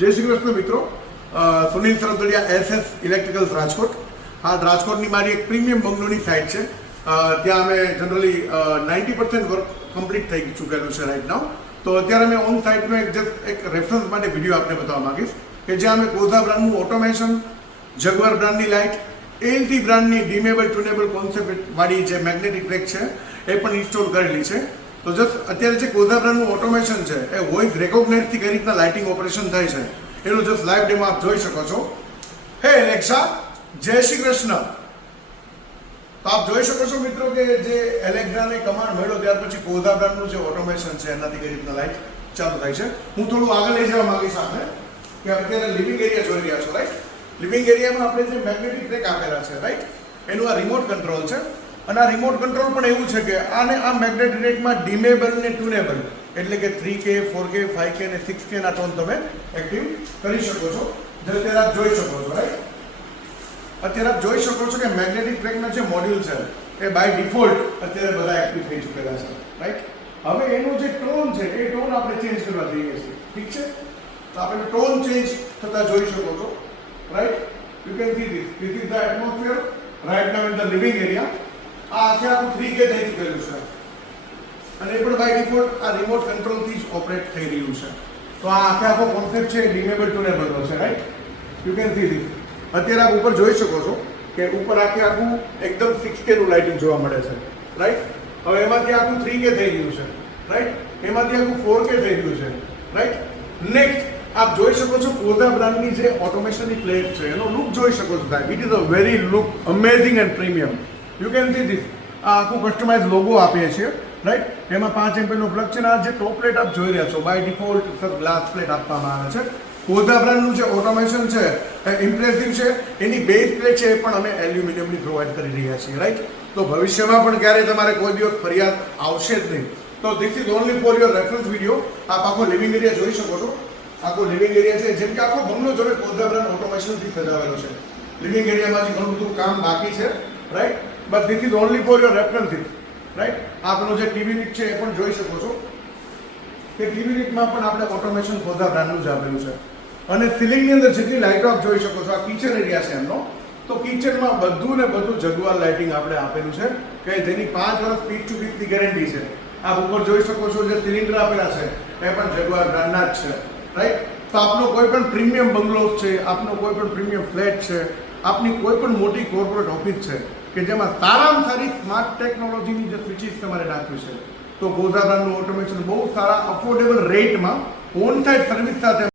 જય શ્રી કૃષ્ણ મિત્રો, Sunil સરદડિયા SS electricals Rajkot. હા, રાજકોટની મારી એક પ્રીમિયમ બંગલોની સાઇટ છે. ત્યાં અમે જનરલી 90% વર્ક કમ્પ્લીટ થઈ ચૂકેલું છે રાઈટ નાઉ. તો અત્યારે અમે ઓન સાઇટનો એક રેફરન્સ માટે વિડીયો આપને બતાવવા માંગીશ કે જ્યાં અમે કોઝા બ્રાન્ડનું ઓટોમેશન, જગવર બ્રાન્ડની લાઇટ, એલટી બ્રાન્ડની ડીમેબલ ટ્યુનેબલ કોન્સેપ્ટ વાળી જે મેગ્નેટિક ટ્રેક છે એ પણ ઇન્સ્ટોલ કરેલી છે. તો જસ્ટ અત્યારે જે કોઝા બ્રાન્ડનું ઓટોમેશન છે એ વોઇસ રેકોગ્નાઇઝથી કઈ રીતના લાઇટિંગ ઓપરેશન થાય છે એનું જસ્ટ લાઈવ ડેમો આપ જોઈ શકો છો. હે એલેક્સા, જય શ્રી કૃષ્ણ. તો આપ જોઈ શકો છો મિત્રો કે જે એલેક્સાને કમાન્ડ મળ્યો ત્યાર પછી કોઝા બ્રાન્ડનું જે ઓટોમેશન છે એનાથી કઈ રીતના લાઇટ ચાલુ થાય છે. હું થોડું આગળ લઈ જવા માંગીશ આપને કે અત્યારે લિવિંગ એરિયા જોઈ રહ્યા છો રાઈટ. લિવિંગ એરિયામાં આપણે જે મેગ્નેટિક ટ્રેક આપેલા છે રાઈટ, એનું આ રિમોટ કંટ્રોલ છે. અને આ રિમોટ કંટ્રોલ પણ એવું છે કે આ મેગ્નેટિક ટ્રેકમાં ડીમેબલ ને ટ્યુનેબલ એટલે કે 3K, 4K, 5K અને 6K ના ટોન તમે એક્ટિવ કરી શકો છો. અત્યારે આપ જોઈ શકો છો રાઈટ. અત્યારે આપ જોઈ શકો છો કે મેગ્નેટિક ટ્રેકના જે મોડ્યુલ છે એ બાય ડિફોલ્ટ અત્યારે બધા એક્ટિવ થઈ ચૂકેલા છે રાઈટ. હવે એનું જે ટોન છે એ ટોન આપણે ચેન્જ કરવા જઈએ છીએ, ઠીક છે. તો આપણે ટોન ચેન્જ થતા જોઈ શકો છો right. You can see this is the atmosphere right now in the living area. આ આખે આખું 3K થઈ ચૂકેલું છે અને એ પણ બાય ડિફોલ્ટ આ રિમોટ કંટ્રોલથી જ ઓપરેટ થઈ રહ્યું છે. તો આ આખે આખો કોન્સેપ્ટ છે ડીમેબલ ટ્યુનેબલનો છે right. You can see this. અત્યારે આપ ઉપર જોઈ શકો છો કે ઉપર આખે આખું એકદમ 6K નું લાઇટિંગ જોવા મળે છે રાઈટ. હવે એમાંથી આખું 3K થઈ રહ્યું છે રાઈટ. એમાંથી આખું 4K થઈ રહ્યું છે રાઈટ. નેક્સ્ટ આપ જોઈ શકો છો કોઝા બ્રાન્ડની જે ઓટોમેશનની પ્લેટ છે એનો લુક જોઈ શકો છો સાહેબ. It is a very look amazing and premium. You can see this. આ આખું કસ્ટમાઇઝ લોગો આપીએ છીએ રાઈટ. એમાં 5 એમ્પીયરનો પ્લગ છે. આ જે ટોપ પ્લેટ આપ જોઈ રહ્યા છો by default sir glass plate આપવામાં આવે છે. કોઝા બ્રાન્ડનું જે ઓટોમેશન છે એ ઇમ્પ્રેસિવ છે. એની બેઝ પ્લેટ છે એ પણ અમે એલ્યુમિનિયમની પ્રોવાઈડ કરી રહ્યા છીએ રાઈટ. તો ભવિષ્યમાં પણ ક્યારેય તમારે કોઈ દિવસ ફરિયાદ આવશે જ નહીં. તો this is only for your reference video. આપ આખો લિવિંગ એરિયા જોઈ શકો છો. આખો લિવિંગ એરિયા છે જેમ કે આખો બંગલો જોડે કોઝા બ્રાન્ડ ઓટોમેશનથી સજાવેલો છે. લિવિંગ એરિયામાંથી ઘણું બધું કામ બાકી છે right. But this is only for your reference right. આપણો જે ટીવી યુનિટ છે એ પણ જોઈ શકો છો કે ટીવી યુનિટમાં પણ આપણે ઓટોમેશન કોઝા બ્રાન્ડનું જ આપેલું છે. અને સીલિંગની અંદર જેટલી લાઇટો આપ જોઈ શકો છો, આ કિચન એરિયા છે એમનો. તો કિચનમાં બધું ને બધું જગવાલ લાઇટિંગ આપણે આપેલું છે કે જેની 5 વર્ષ પીસ ટુ પીસની ગેરંટી છે. આપ ઉપર જોઈ શકો છો જે સિલિન્ડર આપેલા છે એ પણ જગવાલ બ્રાન્ડના જ છે રાઈટ. તો આપનો કોઈ પણ પ્રીમિયમ બંગલોઝ છે, આપનો કોઈ પણ પ્રીમિયમ ફ્લેટ છે, આપની કોઈ પણ મોટી કોર્પોરેટ ઓફિસ છે કે જેમાં સારામાં સારી સ્માર્ટ ટેકનોલોજીની જે સ્વિચીસ તમારે નાખ્યું છે, તો કોઝા બ્રાન્ડનું ઓટોમેશન બહુ સારા અફોર્ડેબલ રેટમાં ઓન સાઇટ સર્વિસ સાથે